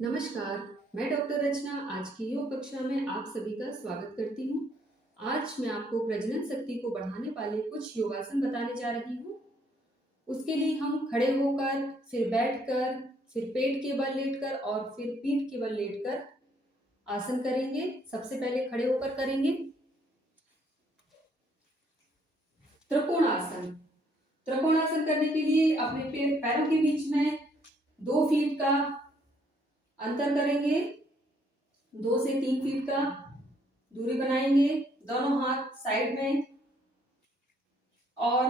नमस्कार, मैं डॉक्टर रचना आज की योग कक्षा में आप सभी का स्वागत करती हूँ। आज मैं आपको प्रजनन शक्ति को बढ़ाने वाले कुछ योगासन बताने जा रही हूँ। उसके लिए हम खड़े होकर, फिर बैठकर, फिर पेट के बल लेटकर और फिर पीठ के बल लेटकर आसन करेंगे। सबसे पहले खड़े होकर करेंगे त्रिकोणासन। त्रिकोणासन करने के लिए अपने पैरों के बीच में 2 फीट का अंतर करेंगे। 2 से 3 फीट का दूरी बनाएंगे। दोनों हाथ साइड में और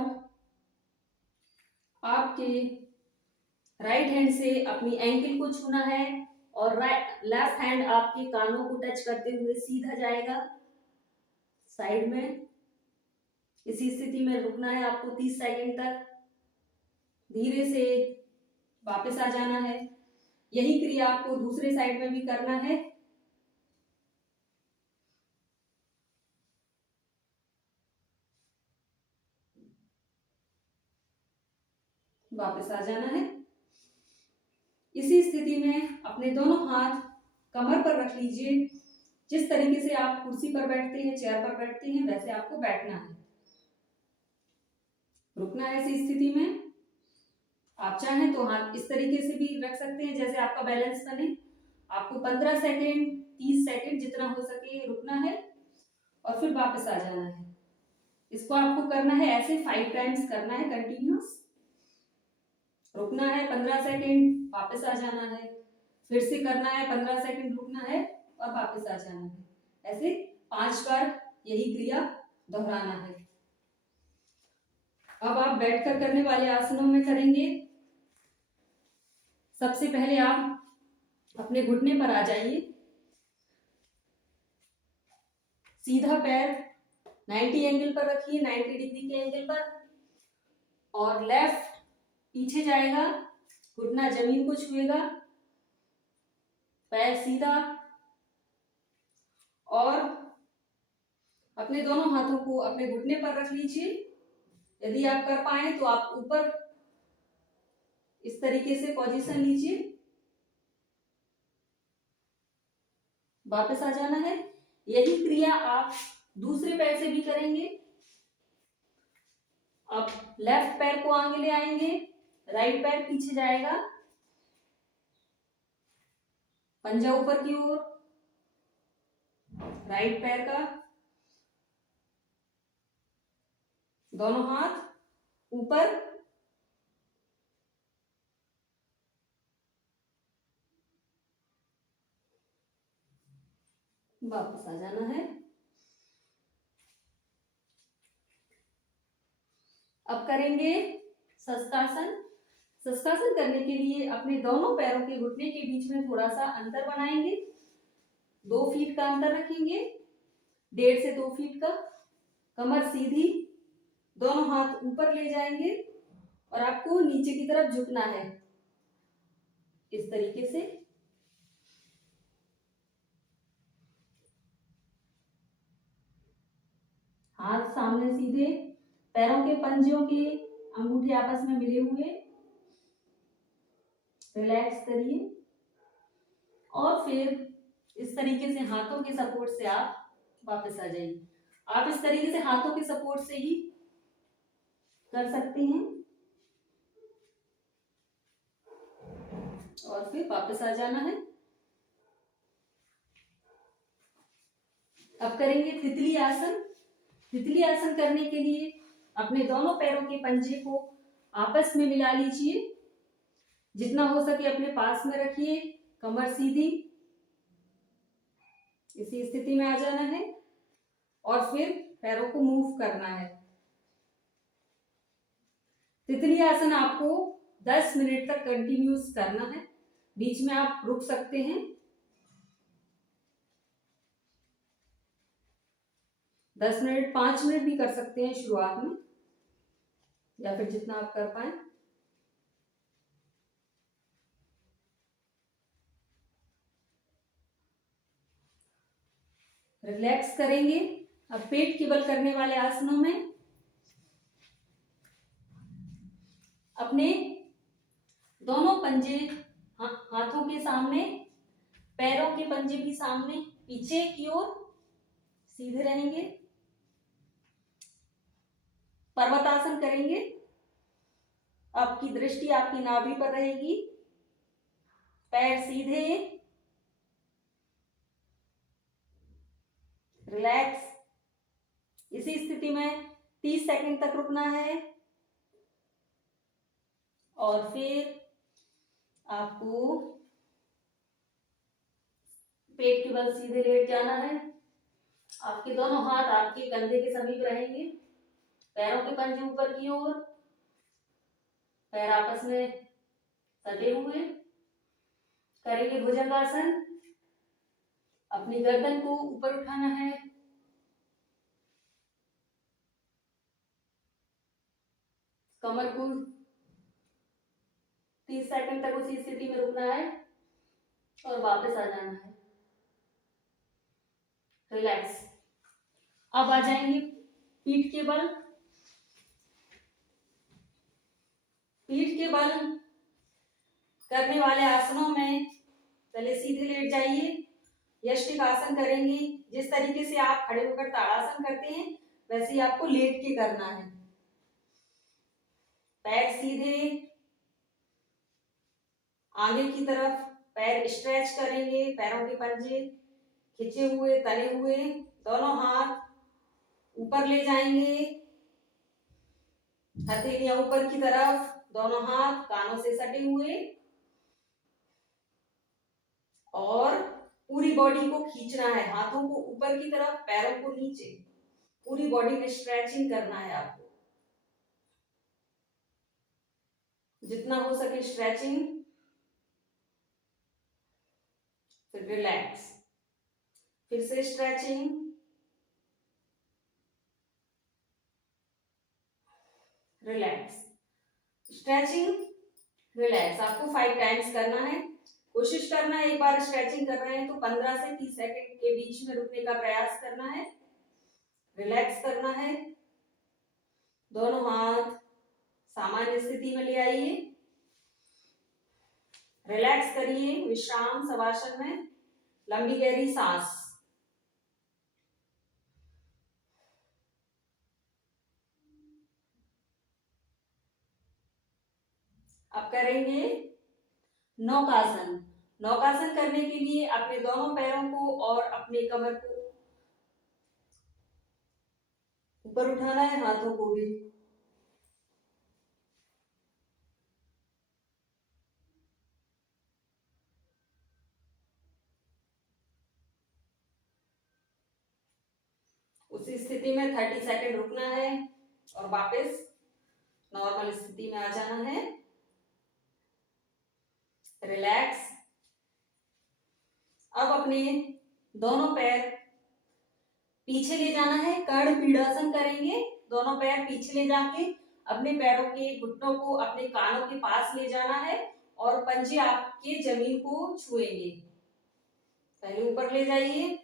आपके राइट हैंड से अपनी एंकल को छूना है और लेफ्ट हैंड आपके कानों को टच करते हुए सीधा जाएगा साइड में। इसी स्थिति में रुकना है आपको 30 सेकंड तक। धीरे से वापस आ जाना है। यही क्रिया आपको दूसरे साइड में भी करना है। वापस आ जाना है। इसी स्थिति में अपने दोनों हाथ कमर पर रख लीजिए। जिस तरीके से आप कुर्सी पर बैठते हैं, चेयर पर बैठते हैं, वैसे आपको बैठना है। रुकना है इसी स्थिति में। आप चाहें तो हाथ इस तरीके से भी रख सकते हैं जैसे आपका बैलेंस बने। आपको 15 सेकेंड 30 सेकेंड जितना हो सके रुकना है और फिर वापस आ जाना है। इसको आपको करना है ऐसे 5 टाइम्स करना है कंटिन्यूस। रुकना है 15 सेकेंड, वापस आ जाना है, फिर से करना है 15 सेकेंड, रुकना है और वापस आ जाना है। ऐसे 5 बार यही क्रिया दोहराना है। अब आप बैठकर करने वाले आसनों में करेंगे। सबसे पहले आप अपने घुटने पर आ जाइए। सीधा पैर 90 एंगल पर रखिए, 90 डिग्री के एंगल पर, और लेफ्ट पीछे जाएगा, घुटना जमीन को छुएगा, पैर सीधा, और अपने दोनों हाथों को अपने घुटने पर रख लीजिए। यदि आप कर पाए तो आप ऊपर इस तरीके से पोजीशन लीजिए। वापस आ जाना है। यही क्रिया आप दूसरे पैर से भी करेंगे। अब लेफ्ट पैर को आगे ले आएंगे, राइट पैर पीछे जाएगा, पंजा ऊपर की ओर, राइट पैर का दोनों हाथ ऊपर, वापस आ जाना है। अब करेंगे शस्त्रासन। शस्त्रासन करने के लिए अपने दोनों पैरों के घुटने के बीच में थोड़ा सा अंतर बनाएंगे। 2 फीट का अंतर रखेंगे, 1.5 से 2 फीट का। कमर सीधी, दोनों हाथ ऊपर ले जाएंगे और आपको नीचे की तरफ झुकना है इस तरीके से। हाथ सामने सीधे, पैरों के पंजों के अंगूठे आपस में मिले हुए, रिलैक्स करिए और फिर इस तरीके से हाथों के सपोर्ट से आप वापस आ जाइए। आप इस तरीके से हाथों के सपोर्ट से ही कर सकते हैं और फिर वापस आ जाना है। अब करेंगे तितली आसन। तितली आसन करने के लिए अपने दोनों पैरों के पंजे को आपस में मिला लीजिए। जितना हो सके अपने पास में रखिए, कमर सीधी, इसी स्थिति में आ जाना है और फिर पैरों को मूव करना है। तितली आसन आपको 10 मिनट तक कंटिन्यूस करना है। बीच में आप रुक सकते हैं। 10 मिनट, 5 मिनट भी कर सकते हैं शुरुआत में, या फिर जितना आप कर पाए। रिलैक्स करेंगे। अब पेट के बल करने वाले आसनों में अपने दोनों पंजे हाथों के सामने पैरों के पंजे भी सामने पीछे की ओर सीधे रहेंगे। पर्वतासन करेंगे। आपकी दृष्टि आपकी नाभि पर रहेगी। पैर सीधे, रिलैक्स। इसी स्थिति में 30 सेकंड तक रुकना है और फिर आपको पेट के बल सीधे लेट जाना है। आपके दोनों हाथ आपके कंधे के समीप रहेंगे। पैरों के पंजे ऊपर की ओर, पैर आपस में सटे हुए। करेंगे भुजंगासन। अपनी गर्दन को ऊपर उठाना है। कमर को 30 सेकंड तक उसी स्थिति में रुकना है और वापस आ जाना है। रिलैक्स। अब आ जाएंगे पीठ के बल। पीठ के बल करने वाले आसनों में पहले सीधे लेट जाइए। यष्टिक आसन करेंगे। जिस तरीके से आप खड़े होकर ताड़ासन करते हैं वैसे ही आपको लेट के करना है। पैर सीधे, आगे की तरफ पैर स्ट्रेच करेंगे। पैरों के पंजे खिंचे हुए, तने हुए। दोनों हाथ ऊपर ले जाएंगे। हथेलियां ऊपर की तरफ, दोनों हाथ कानों से सटे हुए और पूरी बॉडी को खींचना है। हाथों को ऊपर की तरफ, पैरों को नीचे। पूरी बॉडी में स्ट्रेचिंग करना है आपको। जितना हो सके स्ट्रेचिंग। फिर रिलैक्स। फिर से स्ट्रेचिंग, रिलैक्स, स्ट्रेचिंग, रिलैक्स। आपको 5 टाइम्स करना है। कोशिश करना है, एक बार स्ट्रेचिंग कर रहे हैं तो 15 से 30 सेकंड के बीच में रुकने का प्रयास करना है। रिलैक्स करना है। दोनों हाथ सामान्य स्थिति में ले आइए। रिलैक्स करिए। विश्राम शवासन में लंबी गहरी सांस। अब करेंगे नौकासन। नौकासन करने के लिए अपने दोनों पैरों को और अपने कमर को ऊपर उठाना है, हाथों को भी। उसी स्थिति में 30 सेकंड रुकना है और वापस नॉर्मल स्थिति में आ जाना है। रिलैक्स। अब अपने दोनों पैर पीछे ले जाना है। कर्ण पीड़ासन करेंगे। दोनों पैर पीछे ले जाके अपने पैरों के घुटनों को अपने कानों के पास ले जाना है और पंजे आपके जमीन को छुएंगे। पहले ऊपर ले जाइए।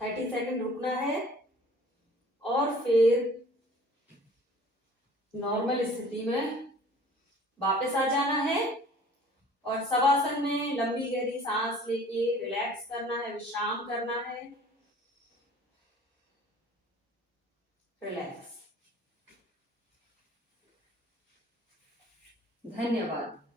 थर्टी सेकंड रुकना है और फिर नॉर्मल स्थिति में वापस आ जाना है और शवासन में लंबी गहरी सांस लेके रिलैक्स करना है, विश्राम करना है। रिलैक्स। धन्यवाद।